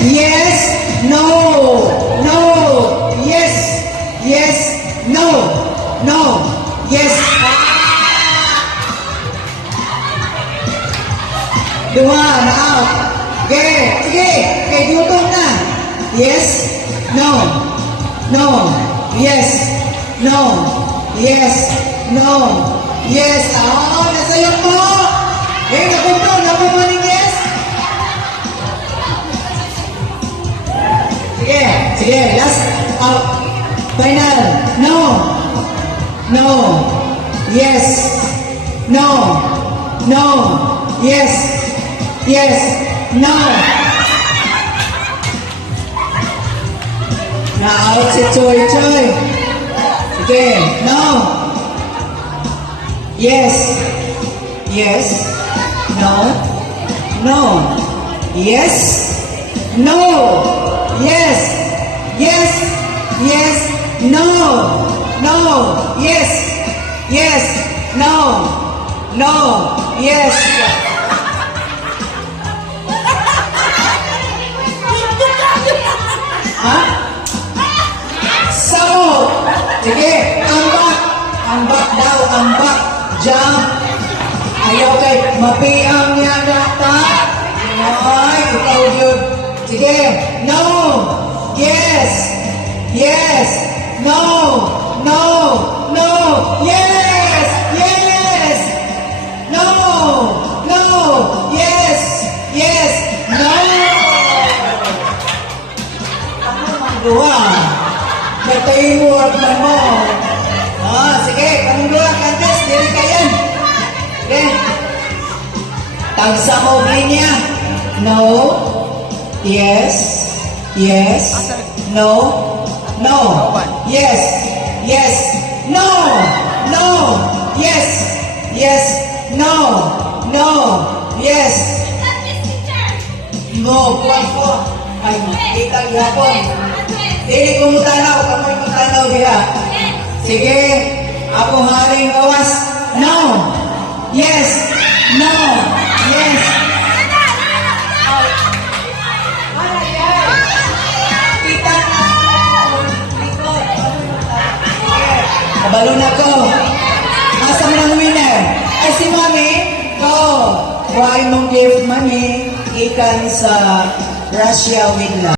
yes, no, no, yes, yes, no, no, yes. Dua na out. Okay, sige, kay gutom na. Yes, no, no, yes, no, yes, no, yes. Oh, nasa'yo po. Eh, nakumpro mo ng yes. Sige, sige, last out. Final, no, no, yes, no, no, yes, yes, no. Na-out si Choy Choy. Sige, no. Yes. Yes. No. No. Yes. No. Yes. Yes. Yes. No. No. Yes. Yes. No. No. Yes. Ha? Sabot. Sige, ambak. Ambak daw, ambak. Jump. Ayaw kay mapiang niya data. Ay, ikaw yun. Sige, no. Yes. Yes. No. No. No. Yes. Yes. No. No. Yes. Yes. No. Dua. Nag-teamwork na mo. Sige. Kamong dua, kantes. Dili kayan. Sige. Tagsa mo niya. No. Yes. Yes. No. No. Yes. Yes. No. No. Yes. Yes. No. No. Yes. Mo, po. Ay, kita gihapon. Dili ko mutanaw, kamoy mutanaw diha. Sige, ako haring gawas. No. Yes. No. Yes. Kita na. Kabalo na ko. Asa mo ng winner? Ay, si Mami. Go. Why mong gift, Mami? Ikan sa Russia with love.